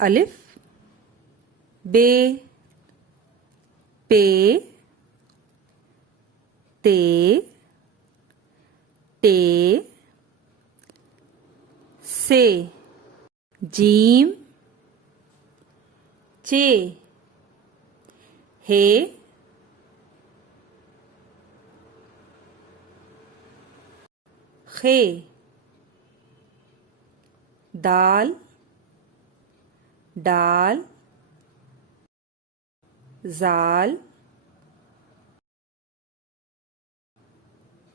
अलिफ बे पे ते टे से जीम चे हे खे दाल डाल जाल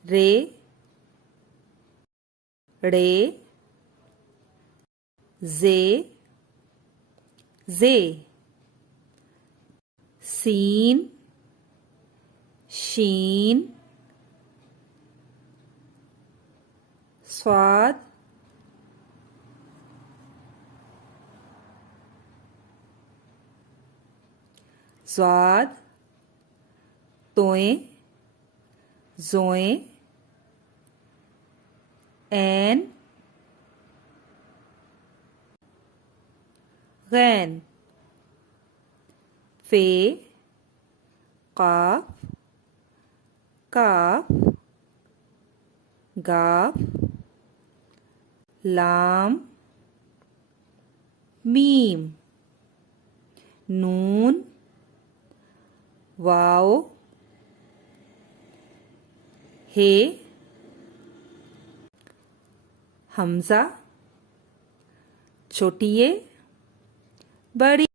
रे ड़े जे जे सीन शीन स्वाद स्वाद तोए जोए एन गैन फे काफ काफ गाफ लाम मीम नून वाव हे हमजा छोटी ए बड़ी